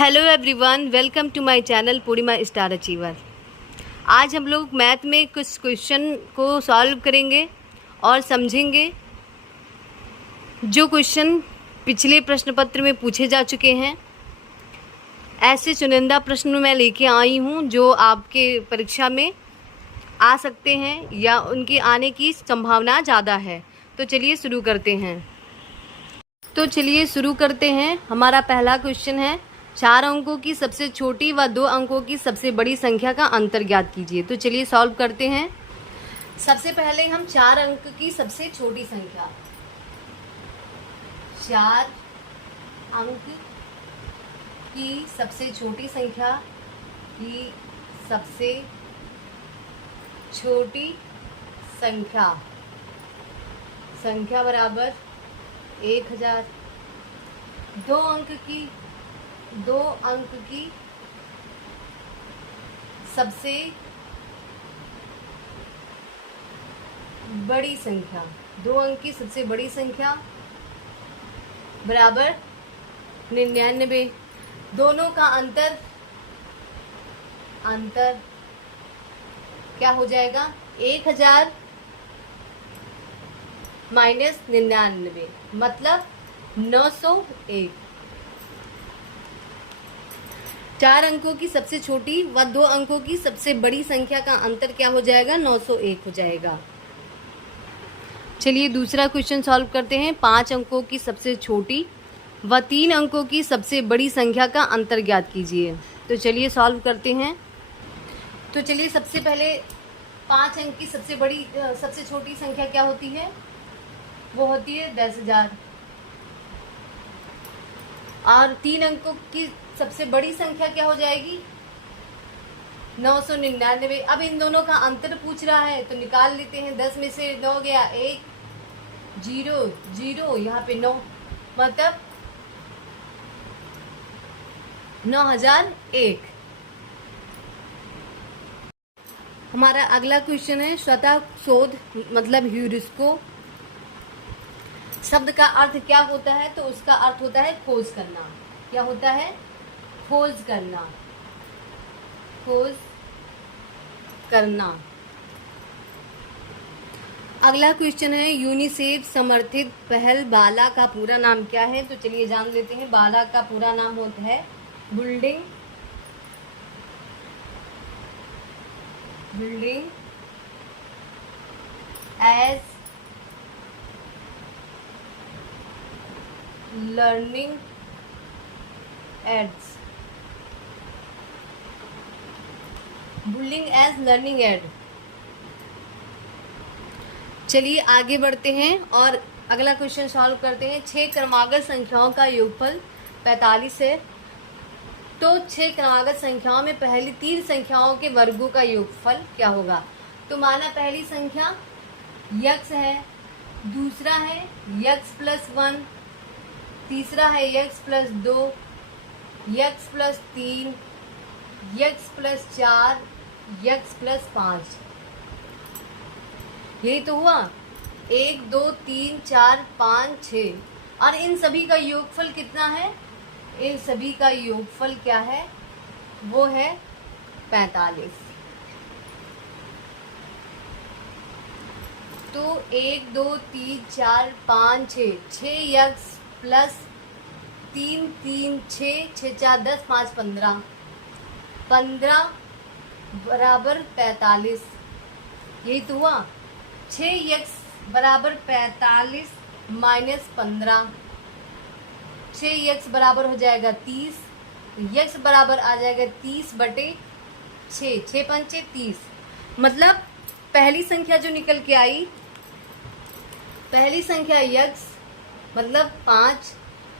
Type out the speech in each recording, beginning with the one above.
Hello everyone, welcome to my channel Purnima star achiever. आज हम लोग मैथ में कुछ क्वेश्चन को सॉल्व करेंगे और समझेंगे जो क्वेश्चन पिछले प्रश्न पत्र में पूछे जा चुके हैं। ऐसे चुनिंदा प्रश्न मैं लेके आई हूँ जो आपके परीक्षा में आ सकते हैं या उनके आने की संभावना ज़्यादा है। तो चलिए शुरू करते हैं। हमारा पहला क्वेश्चन है, 4 अंकों की सबसे छोटी व 2 अंकों की सबसे बड़ी संख्या का अंतर ज्ञात कीजिए। तो चलिए सॉल्व करते हैं। सबसे पहले हम 4 अंक की सबसे छोटी संख्या, 4 अंक की सबसे छोटी संख्या की सबसे छोटी संख्या बराबर 1000। 2 अंक की सबसे बड़ी संख्या, 2 अंक की सबसे बड़ी संख्या बराबर 99। दोनों का अंतर क्या हो जाएगा? 1000 माइनस 99 मतलब 901। 4 अंकों की सबसे छोटी व 2 अंकों की सबसे बड़ी संख्या का अंतर क्या हो जाएगा? 901 हो जाएगा। चलिए दूसरा क्वेश्चन सॉल्व करते हैं। 5 अंकों की सबसे छोटी व 3 अंकों की सबसे बड़ी संख्या का अंतर ज्ञात कीजिए। तो चलिए सॉल्व करते हैं। तो चलिए सबसे पहले 5 अंक की सबसे छोटी संख्या क्या होती है? वो होती है 10,000। और 3 अंकों की सबसे बड़ी संख्या क्या हो जाएगी? 999। अब इन दोनों का अंतर पूछ रहा है तो निकाल लेते हैं। 10 में से 9 गया, 1 0 0, यहाँ पे 9 मतलब 9001। हमारा अगला क्वेश्चन है, स्वतः शोध मतलब ह्यूरिस्को शब्द का अर्थ क्या होता है? तो उसका अर्थ होता है खोज करना। क्या होता है? खोज करना। अगला क्वेश्चन है, यूनिसेफ समर्थित पहल बाला का पूरा नाम क्या है? तो चलिए जान लेते हैं। बाला का पूरा नाम होता है building as learning aids. Building as learning aid. चलिए आगे बढ़ते हैं और अगला क्वेश्चन सॉल्व करते हैं। 6 क्रमागत संख्याओं का योगफल 45 है। तो 6 क्रमागत संख्याओं में पहली 3 संख्याओं के वर्गों का योगफल क्या होगा? तो माना पहली संख्या यक्स है, दूसरा है यक्स प्लस 1, तीसरा है x plus 2, x plus 3, x plus 4, x plus 5। यही तो हुआ। 1 2 3 4 5 6। और इन सभी का योगफल कितना है? इन सभी का योगफल क्या है? वो है 45। तो 1 2 3 4 5 6, 6 यक्स प्लस 3 3 6 6 4 10 5 15 बराबर 45। यही तो हुआ। 6 यक्स बराबर 45 माइनस 15, 6 यक्स बराबर हो जाएगा 30। यक्स बराबर आ जाएगा 30/6, 6 पंचे 30। मतलब पहली संख्या जो निकल के आई, पहली संख्या यक्स मतलब 5,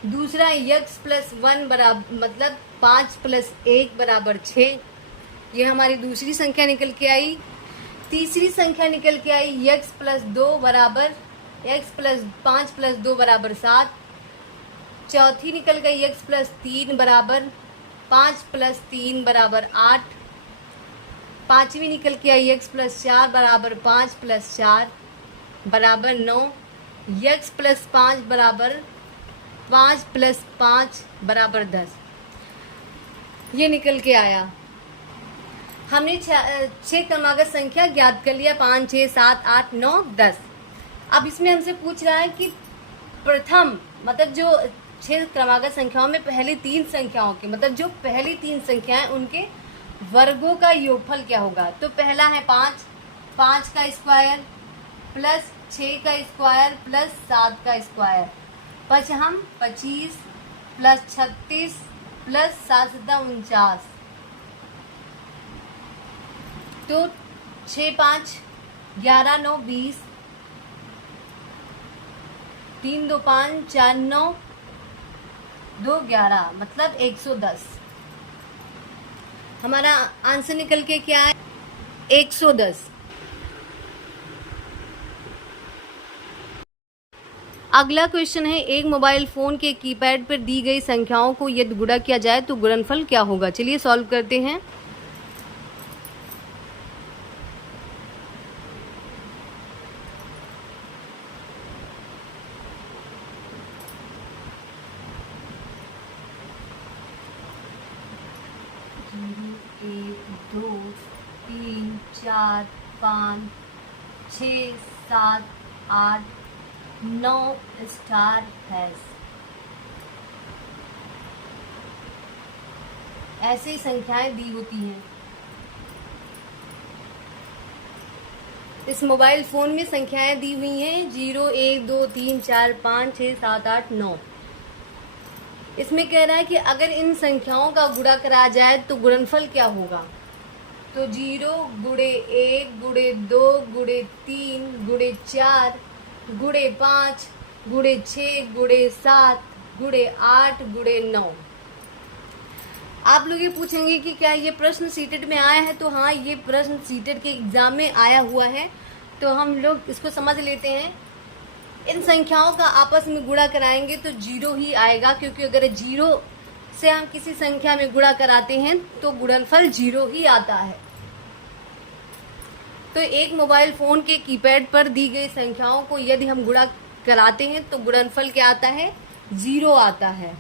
दूसरा यक्स प्लस 1 बराबर मतलब 5 प्लस 1 बराबर 6। ये हमारी दूसरी संख्या निकल के आई। तीसरी संख्या निकल के आई यक्स प्लस 2 बराबर यक्स प्लस 5 प्लस 2 बराबर 7। चौथी निकल गई यक्स प्लस 3 बराबर 5 प्लस 3 बराबर 8। पांचवी निकल के आई यक्स प्लस 4 बराबर 5 प्लस 4 बराबर 9। यक्स प्लस 5 बराबर 5 प्लस 5 बराबर 10। ये निकल के आया। हमने 6 क्रमागत संख्या ज्ञात कर लिया, 5, 6, 7, 8, 9, 10। अब इसमें हमसे पूछ रहा है कि प्रथम मतलब जो 6 क्रमागत संख्याओं में पहली 3 संख्याओं के मतलब जो पहली 3 संख्याएं उनके वर्गों का योगफल क्या होगा। तो पहला है 5, 5 का स्क्वायर प्लस 6 का स्क्वायर प्लस 7 का स्क्वायर, पचहम 25 प्लस 36 प्लस 7 49। तो 6, 5, 11, 9, 20, 3, 2, 5, 4, 9, 2, 11 मतलब 110। हमारा आंसर निकल के क्या है 110। अगला क्वेश्चन है, एक मोबाइल फोन के कीपैड पर दी गई संख्याओं को यदि गुणा किया जाए तो गुणनफल क्या होगा। चलिए सॉल्व करते हैं। एक, दो, तीन, चार, 5, 6, 7, 8, 9 स्टार हैश। ऐसी संख्याएं दी होती हैं। इस मोबाइल फोन में संख्याएं दी हुई हैं 0, 1, 2, 3, 4, 5, 6, 7, 8, 9। इसमें कह रहा है कि अगर इन संख्याओं का गुणा करा जाए तो गुणनफल क्या होगा। तो 0 गुणे 1 गुणे 2 गुणे 3 गुणे 4 गुणे 5 गुणे 6 गुणे 7 गुणे 8 गुणे 9। आप लोग ये पूछेंगे कि क्या ये प्रश्न सीटेट में आया है। तो हाँ, ये प्रश्न सीटेट के एग्जाम में आया हुआ है। तो हम लोग इसको समझ लेते हैं। इन संख्याओं का आपस में गुणा कराएंगे तो 0 ही आएगा, क्योंकि अगर 0 से हम किसी संख्या में गुणा कराते हैं तो गुणनफल 0 ही आता है। तो एक मोबाइल फोन के कीपैड पर दी गई संख्याओं को यदि हम गुणा कराते हैं तो गुणनफल क्या आता है 0 आता है।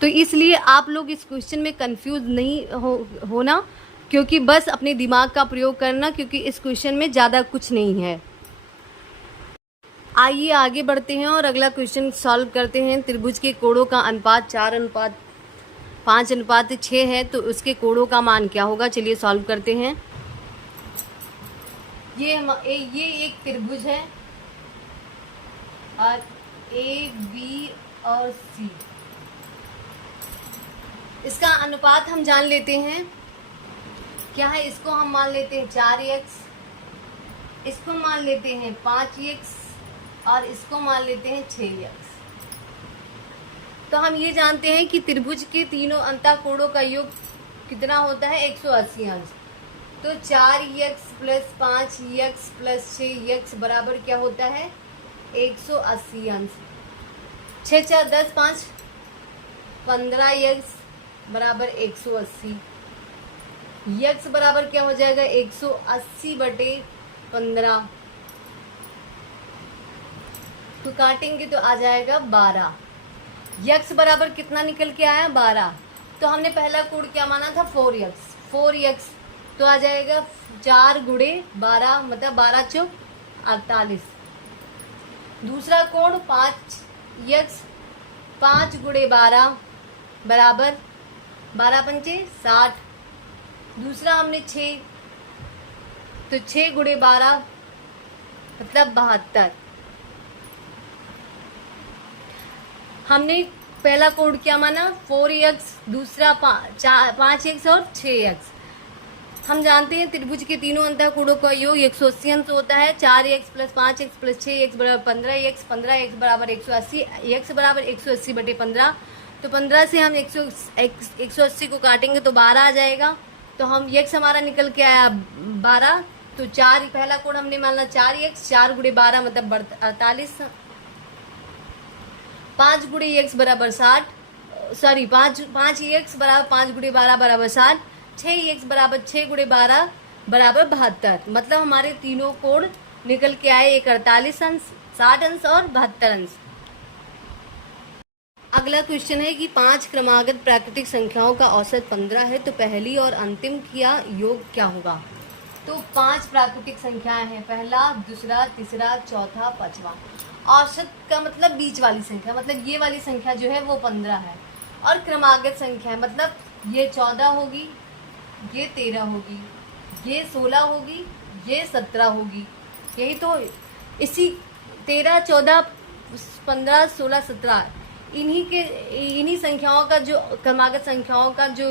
तो इसलिए आप लोग इस क्वेश्चन में कंफ्यूज नहीं होना, क्योंकि बस अपने दिमाग का प्रयोग करना, क्योंकि इस क्वेश्चन में ज़्यादा कुछ नहीं है। आइए आगे बढ़ते हैं और अगला क्वेश्चन सॉल्व करते हैं। त्रिभुज के कोणों का अनुपात 4:5:6 है, तो उसके कोणों का मान क्या होगा। चलिए सॉल्व करते हैं। ये एक त्रिभुज है और ए, बी और सी। इसका अनुपात हम जान लेते हैं क्या है। इसको हम मान लेते हैं 4x, इसको मान लेते हैं 5x और इसको मान लेते हैं 6x। तो हम ये जानते हैं कि त्रिभुज के तीनों अंतःकोणों का योग कितना होता है 180 अंश। तो 4x plus 5x plus 6x बराबर क्या होता है 180 अंश। 6 4 10 5 15x बराबर 180। x बराबर क्या हो जाएगा 180/15। तो काटेंगे तो आ जाएगा 12। x बराबर कितना निकल के आया 12। तो हमने पहला कोण क्या माना था 4x। तो आ जाएगा 4 गुणे 12 मतलब 12 चौक 48। दूसरा कोण 5x, 5 गुणे 12 बराबर 12 पंचे 60। दूसरा हमने 6, तो 6 गुणे 12 मतलब 72। हमने पहला कोण क्या माना 4x, दूसरा 5x और 6x। हम जानते हैं त्रिभुज के तीनों अंतःकोणों का योग 180 अंश होता है। 4x plus 5x plus 6x बराबर 15x, 15x बराबर 180, x बराबर 180/15। तो 15 से हम 180 को काटेंगे तो 12 आ जाएगा। तो हम x हमारा निकल के आया 12। तो 4 पहला कोण हमने माना 4x, 4 गुणे 12 मतलब 48। 5 गुणे x बराबर 60, सॉरी 5x बराबर 5 गुणे 12 बराबर 60। 6x बराबर 6 गुणे 12 बराबर 72। मतलब हमारे तीनों कोण निकल के आए, एक 48 अंश, 60 अंश और 72 अंश। अगला क्वेश्चन है कि 5 क्रमागत प्राकृतिक संख्याओं का औसत 15 है, तो पहली और अंतिम का योग क्या होगा। तो 5 प्राकृतिक संख्याएं हैं, पहला, दूसरा, तीसरा, चौथा, पांचवा। औसत का मतलब बीच वाली संख्या, मतलब ये वाली संख्या जो है वो 15 है। और क्रमागत संख्या है मतलब ये 14 होगी, ये 13 होगी, ये 16 होगी, ये 17 होगी। यही तो इसी 13, 14, 15, 16, 17 इन्हीं संख्याओं का जो क्रमागत संख्याओं का जो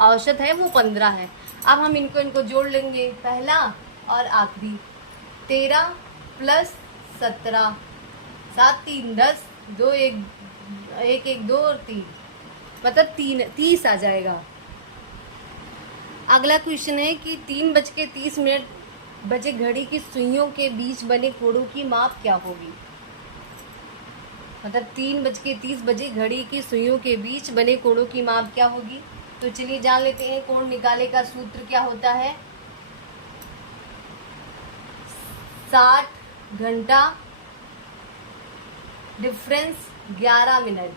औसत है वो 15 है। अब हम इनको जोड़ लेंगे, पहला और आखिरी। 13 प्लस 17, 7 3 10, 2 1 1 1 2 और 3, मतलब 30 आ जाएगा। अगला क्वेश्चन है कि 3:30 बजे घड़ी की सुइयों के बीच बने कोणों की माप क्या होगी। मतलब 3:30 बजे घड़ी की सुइयों के बीच बने कोणों की माप क्या होगी। तो चलिए जान लेते हैं, कोण निकाले का सूत्र क्या होता है। 60 घंटा डिफरेंस 11 मिनट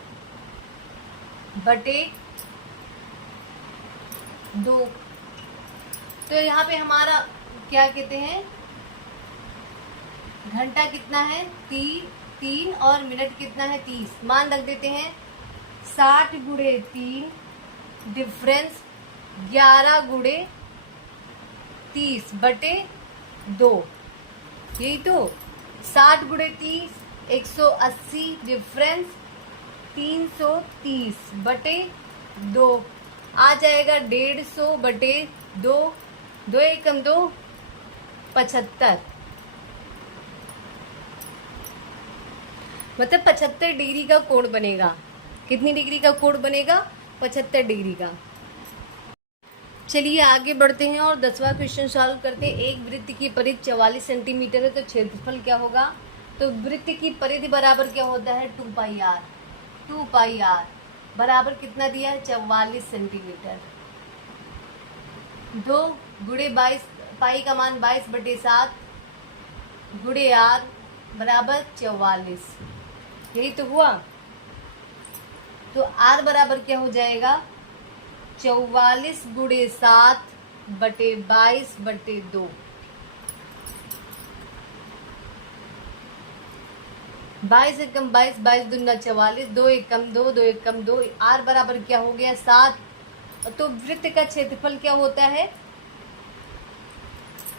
बटे 2। तो यहाँ पे हमारा क्या कहते हैं, घंटा कितना है 3 और मिनट कितना है 30। मान रख देते हैं 60 गुणे 3 डिफरेंस 11 गुणे 30 बटे 2। यही तो 60 गुणे 30 180 डिफरेंस 330 बटे 2 आ जाएगा 150 बटे 2, 2 एकम 2 75, मतलब 75 डिग्री का कोण बनेगा। कितनी डिग्री का कोण बनेगा, 75 डिग्री का। चलिए आगे बढ़ते हैं और 10वां क्वेश्चन सॉल्व करते हैं। एक वृत्त की परिधि 44 सेंटीमीटर है, तो क्षेत्रफल क्या होगा। तो वृत्त की परिधि बराबर क्या होता है 2 पाई आर। 2 पाई आर बराबर कितना दिया है 44 सेंटीमीटर। 2 गुणे 22, पाई का मान 22 बटे 7 गुणे आर बराबर 44। यही तो हुआ। तो आर बराबर क्या हो जाएगा 44 गुणे 7 बटे 22 बटे 2। 22 एकम 22, 22 दूना 44, 2 एकम 2, 2 एकम 2। आर बराबर क्या हो गया 7। तो वृत्त का क्षेत्रफल क्या होता है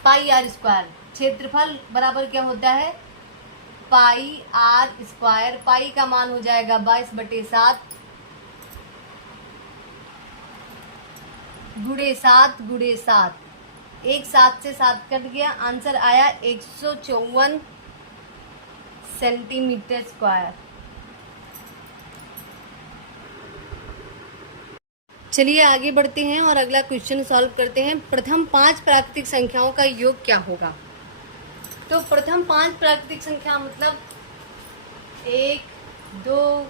पाई आर स्क्वायर। क्षेत्रफल बराबर क्या होता है पाई आर स्क्वायर। पाई का मान हो जाएगा 22 बटे 7 गुणे 7 गुणे 7। एक 7 से 7 कट गया, आंसर आया 154 सेंटीमीटर स्क्वायर। चलिए आगे बढ़ते हैं और अगला क्वेश्चन सॉल्व करते हैं। प्रथम 5 प्राकृतिक संख्याओं का योग क्या होगा। तो प्रथम 5 प्राकृतिक संख्या मतलब 1 2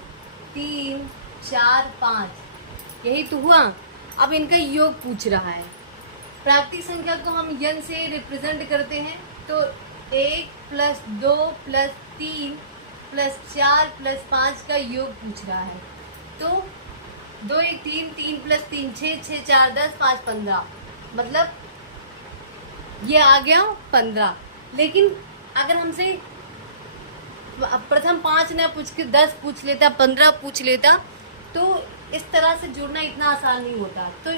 3 4 5, यही तो हुआ। अब इनका योग पूछ रहा है। प्राकृतिक संख्या को हम n से रिप्रेजेंट करते हैं, तो 1 प्लस 2 प्लस 3 प्लस 4 प्लस 5 का योग पूछ रहा है। तो 2 1 3, 3 प्लस 3 6, 6 4 10, 5 15, मतलब ये आ गया 15। लेकिन अगर हमसे प्रथम 5 ना पूछ के 10 पूछ लेता, 15 पूछ लेता, तो इस तरह से जोड़ना इतना आसान नहीं होता। तो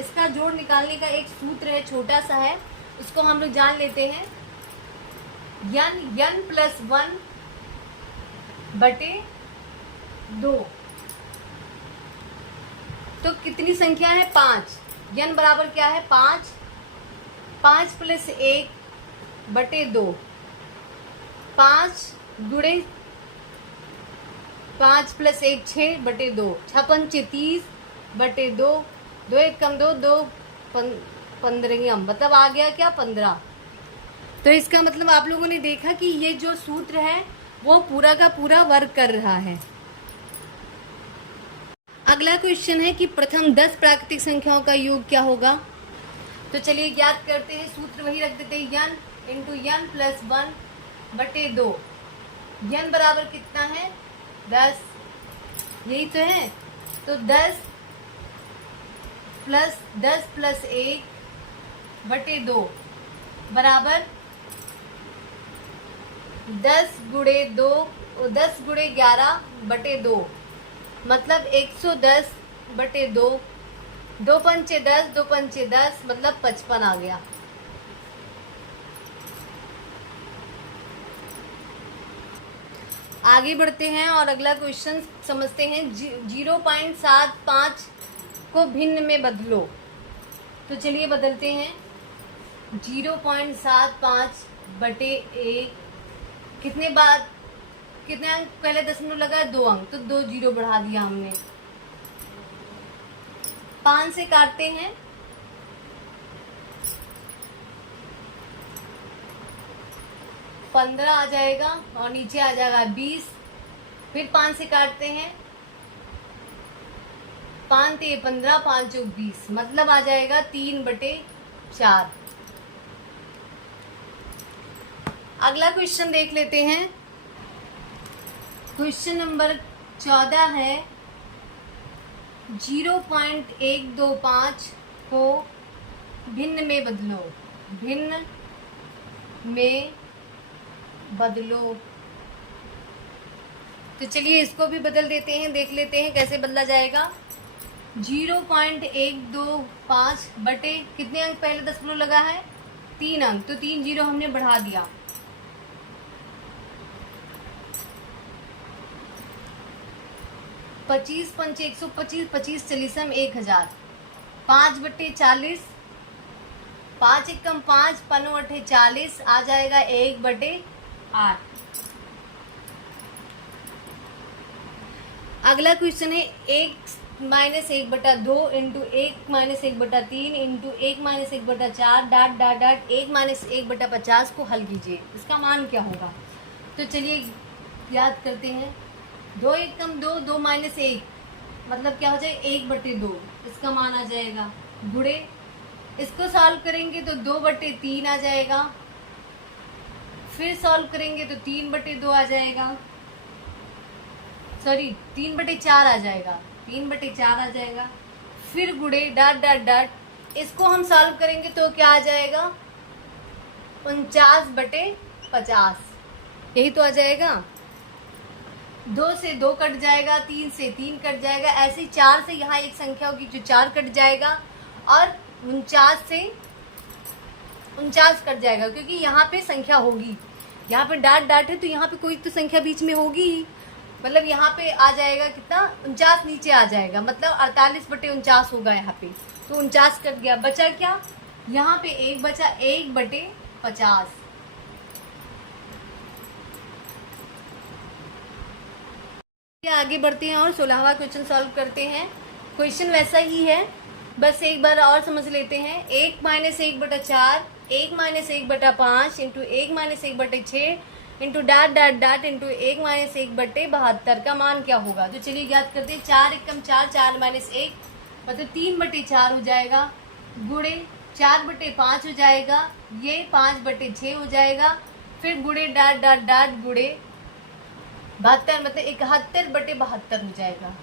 इसका जोड़ निकालने का एक सूत्र है, छोटा सा है, उसको हम लोग जान लेते हैं। n प्लस 1 बटे 2। तो कितनी संख्या है 5। n बराबर क्या है 5, 5 प्लस 1 बटे 2, 5 गुणे 5 प्लस 1 6 बटे 2, 6 पंच 30 बटे 2, 2 एक कम 2 2 15, मतलब आ गया क्या 15। तो इसका मतलब आप लोगों ने देखा कि ये जो सूत्र है वो पूरा का पूरा वर्क कर रहा है। अगला क्वेश्चन है कि प्रथम 10 प्राकृतिक संख्याओं का योग क्या होगा। तो चलिए ज्ञात करते हैं, सूत्र वही रख देते हैं, n इंटू n प्लस 1 बटे 2। n बराबर कितना है 10, यही तो है। तो 10+1/2 बराबर 10×11/2, मतलब 110/2। 2 पंचे 10, 2 पंचे 10, मतलब 55 आ गया। आगे बढ़ते हैं और अगला क्वेश्चन समझते हैं। 0.75 को भिन्न में बदलो। तो चलिए बदलते हैं। 0.75/1, कितने अंक पहले दशमलव लगा है? 2 अंक, तो 2 जीरो बढ़ा दिया हमने। 5 से काटते हैं, 15 आ जाएगा और नीचे आ जाएगा 20। फिर 5 से काटते हैं, 5 ते 15, 5 चौक 20, मतलब आ जाएगा 3/4। अगला क्वेश्चन देख लेते हैं। क्वेश्चन नंबर 14 है 0.125 को भिन्न में बदलो। भिन्न में बदलो। तो चलिए इसको भी बदल देते हैं, देख लेते हैं कैसे बदला जाएगा। 0.125 बटे कितने अंक पहले दशमलव लगा है? 3 अंक, तो 3 जीरो हमने बढ़ा दिया। 25 पंचे 125, 25 चलीसम 1000। 5/40, 5 एकम 5, 5 40 आ जाएगा 1/8। अगला क्वेश्चन है 1-1/2 into 1-1/3 into 1-1/4 dot dot dot 1-1/50 को हल कीजिए। इसका मान क्या होगा? तो चलिए याद करते हैं। 2 एकम 2, 2 - 1, मतलब क्या हो जाएगा? 1/2। इसका मान आ जाएगा। गुणे इसको सॉल्व करेंगे तो 2/3 आ जाएगा। फिर सॉल्व करेंगे तो 3/2 आ जाएगा। सॉरी 3/4 आ जाएगा। 3/4 आ जाएगा। फिर गुणे डाट डाट डाट, इसको हम सॉल्व करेंगे तो क्या आ जाएगा? 49/50। यही तो आ जाएगा। 2 से 2 कट जाएगा, 3 से 3 कट जाएगा, ऐसे 4 से यहाँ एक संख्या होगी जो 4 कट जाएगा और 49 से 49 कट जाएगा, क्योंकि यहाँ पे संख्या होगी। यहाँ पे डाट डाट है तो यहाँ पे कोई तो संख्या बीच में होगी ही, मतलब यहाँ पे आ जाएगा कितना? 49 नीचे आ जाएगा, मतलब 48/49 होगा यहाँ पे। तो 49 कट गया, बचा क्या? यहाँ पे 1 बचा, 1/50। आगे बढ़ते हैं और 16वां क्वेश्चन सॉल्व करते हैं। क्वेश्चन वैसा ही है, बस एक बार और समझ लेते हैं। 1 - 1/4, 1 - 1/5 into 1 - 1/6 into dot dot dot into 1 - 1/72 का मान क्या होगा? तो चलिए याद करते हैं। 4 एकम 4, 4 - 1, मतलब 3/4 हो जाएगा। गुणे 4/5 हो जाएगा, ये 5/6 हो जाएगा। फिर गुणे डाट डाट डाट गुणे 72, मतलब 71/72 हो जाएगा।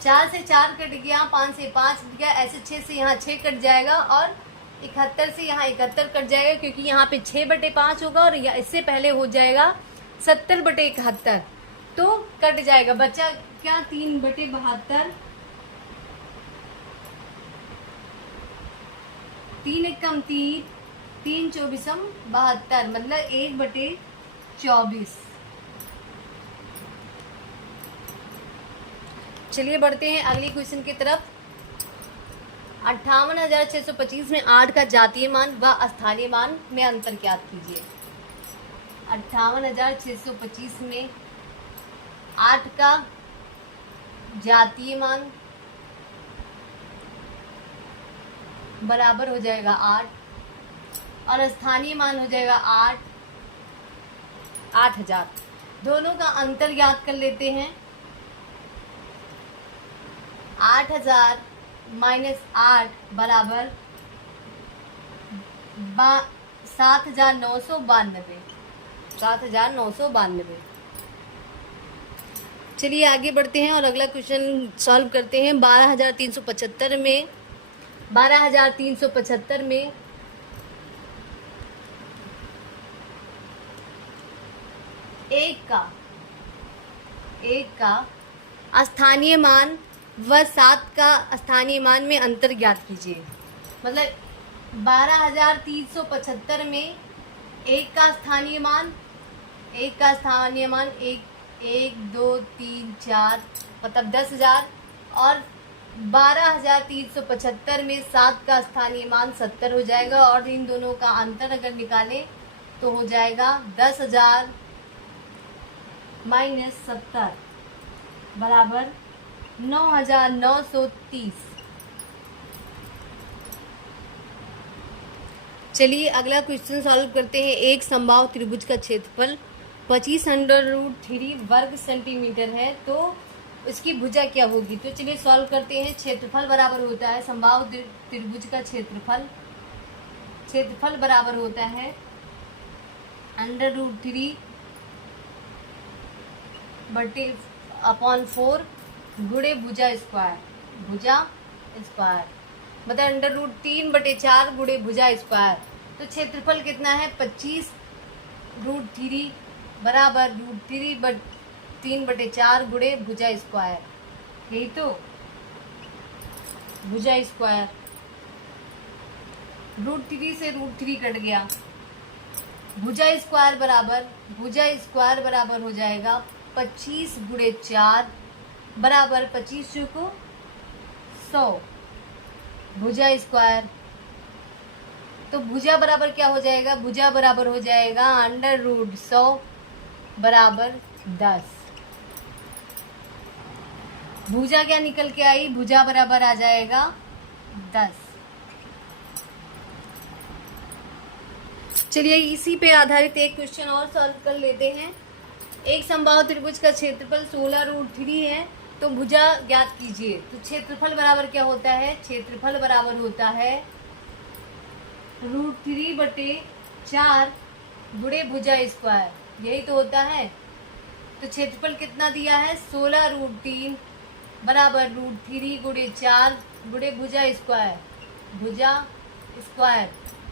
4 से 4 कट गया, 5 से 5 कट गया, ऐसे 6 से यहाँ 6 कट जाएगा और 71 से यहाँ 71 कट जाएगा, क्योंकि यहाँ पे 6/5 होगा और इससे पहले हो जाएगा 70/71, तो कट जाएगा। बचा क्या? 3/72। 3 एकम 3, 3 24 72, मतलब 1/24। चलिए बढ़ते हैं अगले क्वेश्चन की तरफ। 58,625 में 8 का जातीय मान व स्थानीय मान में अंतर ज्ञात कीजिए। 58,625 में 8 का जातीय मान बराबर हो जाएगा 8 और स्थानीय मान हो जाएगा 8,000। दोनों का अंतर ज्ञात कर लेते हैं। 8,000 माइनस 8 बराबर 7,992। 7,992। चलिए आगे बढ़ते हैं और अगला क्वेश्चन सॉल्व करते हैं। 12,375 में 12,375 में एक का स्थानीय मान व 7 का स्थानीय मान में अंतर ज्ञात कीजिए। मतलब 12,375 में एक का स्थानीय मान एक 2 3 4 मतलब 10,000 और 12,375 में 7 का स्थानीय मान 70 हो जाएगा और इन दोनों का अंतर अगर निकालें तो हो जाएगा 10,000 माइनस 70 बराबर 9,930। चलिए अगला क्वेश्चन सॉल्व करते हैं। एक समबाहु त्रिभुज का क्षेत्रफल 25√3 वर्ग सेंटीमीटर है, तो इसकी भुजा क्या होगी। तो चलिए सॉल्व करते हैं। क्षेत्रफल बराबर होता है समबाहु त्रिभुज का क्षेत्रफल बराबर होता है √3 बटे अपॉन 4 गुणे भुजा स्क्वायर मतलब √3 बटे 4 गुणे भुजा स्क्वायर। तो क्षेत्रफल कितना है 25√3 बराबर √3 बटे 4 गुणे भुजा स्क्वायर। यही तो भुजा स्क्वायर √3 से √3 कट गया। भुजा स्क्वायर बराबर हो जाएगा 25 गुणे 4 बराबर 25 को 100 भुजा स्क्वायर। तो भुजा बराबर क्या हो जाएगा, भुजा बराबर हो जाएगा √100 बराबर 10। भुजा क्या निकल के आई, भुजा बराबर आ जाएगा 10। चलिए इसी पे आधारित एक क्वेश्चन और सॉल्व कर लेते हैं। एक समबाहु त्रिभुज का क्षेत्रफल 16√3 है, तो भुजा ज्ञात कीजिए। तो क्षेत्रफल बराबर क्या होता है, क्षेत्रफल बराबर होता है √3 बटे 4 गुणे भुजा स्क्वायर। यही तो होता है। तो क्षेत्रफल कितना दिया है 16√3 बराबर √3 गुणे 4 गुणे भुजा स्क्वायर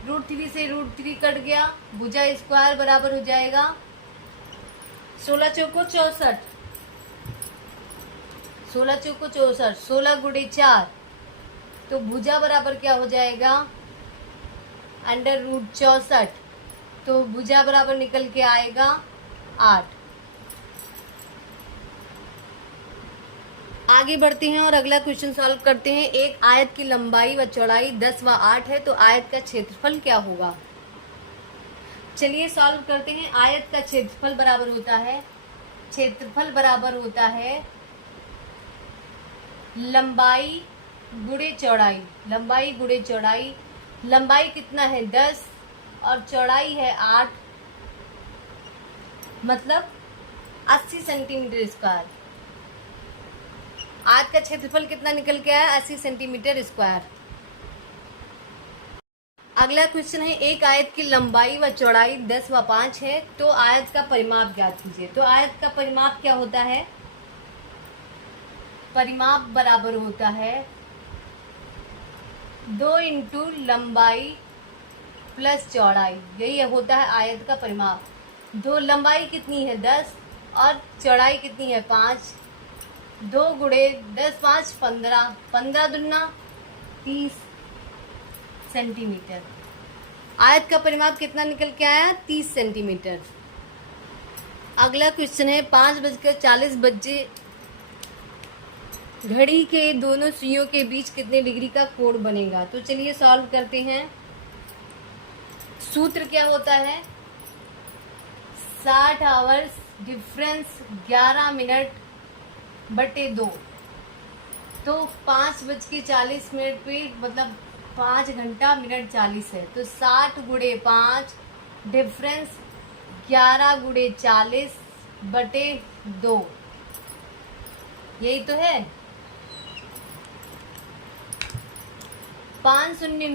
√3 से √3 कट गया। भुजा स्क्वायर बराबर हो जाएगा 16 चौको 64 16 गुणे 4। तो भुजा बराबर क्या हो जाएगा √64। तो भुजा बराबर निकल के आएगा 8। आगे बढ़ते हैं और अगला क्वेश्चन सॉल्व करते हैं। एक आयत की लंबाई व चौड़ाई 10 व 8 है, तो आयत का क्षेत्रफल क्या होगा। चलिए सॉल्व करते हैं। आयत का क्षेत्रफल बराबर होता है लंबाई गुणे चौड़ाई। लंबाई कितना है 10 और चौड़ाई है 8 मतलब 80 सेंटीमीटर स्क्वायर। आयत का क्षेत्रफल कितना निकल के आया 80 सेंटीमीटर स्क्वायर। अगला क्वेश्चन है एक आयत की लंबाई व चौड़ाई 10 व 5 है, तो आयत का परिमाप ज्ञात कीजिए। तो आयत का परिमाप क्या होता है, परिमाप बराबर होता है 2 इंटू लंबाई प्लस चौड़ाई। यही होता है आयत का परिमाप। दो लंबाई कितनी है 10 और चौड़ाई कितनी है 5। 2 गुणे 10 5 15 15 दूना 30 सेंटीमीटर। आयत का परिमाप कितना निकल के आया 30 सेंटीमीटर। अगला क्वेश्चन है 5:40 घड़ी के दोनों सुइयों के बीच कितने डिग्री का कोण बनेगा। तो चलिए सॉल्व करते हैं। सूत्र क्या होता है 60 आवर्स डिफरेंस 11 मिनट बटे 2। तो 5:40 पे मतलब 5 घंटा मिनट 40 है। तो 60 गुणे 5 डिफरेंस 11 गुणे 40 बटे 2। यही तो है। 5 शून्य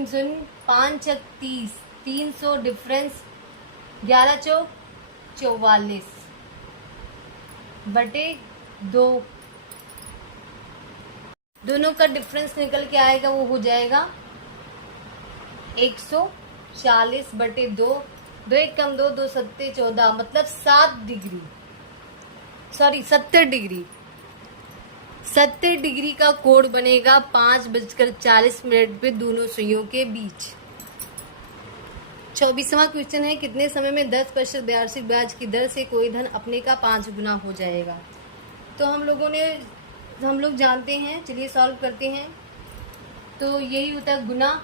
5 छक 30 300 डिफरेंस 11 चौक 44 बटे 2, दोनों का डिफरेंस निकल के आएगा, वो हो जाएगा 140/2, 2 1 कम 2, 2 7 14, मतलब 70 डिग्री। 70 डिग्री का कोण बनेगा 5:40 पे दोनों सुइयों के बीच। 24वां क्वेश्चन है, कितने समय में 10% वार्षिक ब्याज की दर से कोई धन अपने का 5 गुना हो जाएगा। तो हम लोग जानते हैं, चलिए सॉल्व करते हैं। तो यही होता है गुना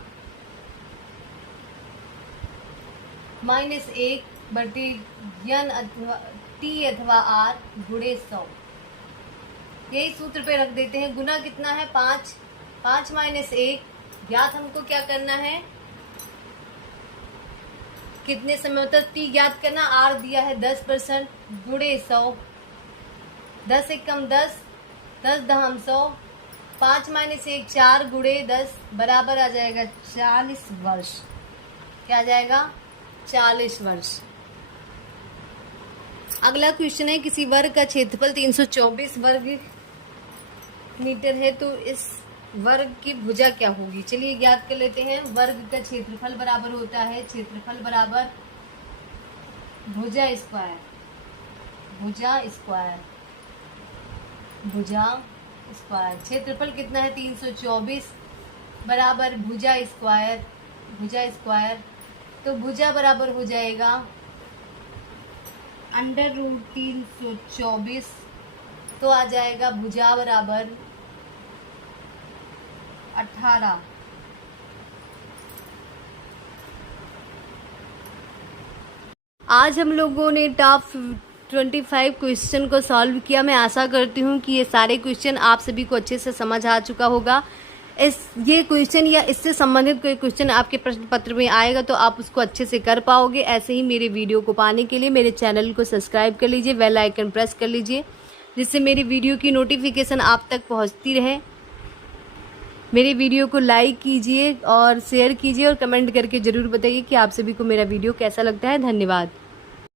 -1/n अथवा t अथवा r गुणे 100, यही सूत्र पे रख देते हैं। गुना कितना है 5, 5 - 1, ज्ञात हमको क्या करना है, कितने समय मतलब t ज्ञात करना, r दिया है 10% गुणे 100, 10 1 कम 10, 10 दहम 100, 5 - 1 4 गुणे 10 बराबर आ जाएगा 40 वर्ष। क्या आ जाएगा 40 वर्ष। अगला क्वेश्चन है, किसी वर्ग का क्षेत्रफल 324 वर्ग मीटर है, तो इस वर्ग की भुजा क्या होगी। चलिए ज्ञात कर लेते हैं। वर्ग का क्षेत्रफल बराबर होता है, क्षेत्रफल बराबर भुजा स्क्वायर, भुजा स्क्वायर, भुजा स्क्वायर। क्षेत्रफल कितना है 324 बराबर भुजा स्क्वायर, भुजा स्क्वायर। तो भुजा बराबर हो जाएगा √324, तो आ जाएगा भुजा बराबर 18। आज हम लोगों ने टॉप 25 क्वेश्चन को सॉल्व किया। मैं आशा करती हूँ कि ये सारे क्वेश्चन आप सभी को अच्छे से समझ आ चुका होगा। ये क्वेश्चन या इससे संबंधित कोई क्वेश्चन आपके प्रश्न पत्र में आएगा तो आप उसको अच्छे से कर पाओगे। ऐसे ही मेरे वीडियो को पाने के लिए मेरे चैनल को सब्सक्राइब कर लीजिए, बेल आइकन प्रेस कर लीजिए, जिससे मेरी वीडियो की नोटिफिकेशन आप तक पहुंचती रहे। मेरे वीडियो को लाइक कीजिए और शेयर कीजिए और कमेंट करके ज़रूर बताइए कि आप सभी को मेरा वीडियो कैसा लगता है। धन्यवाद।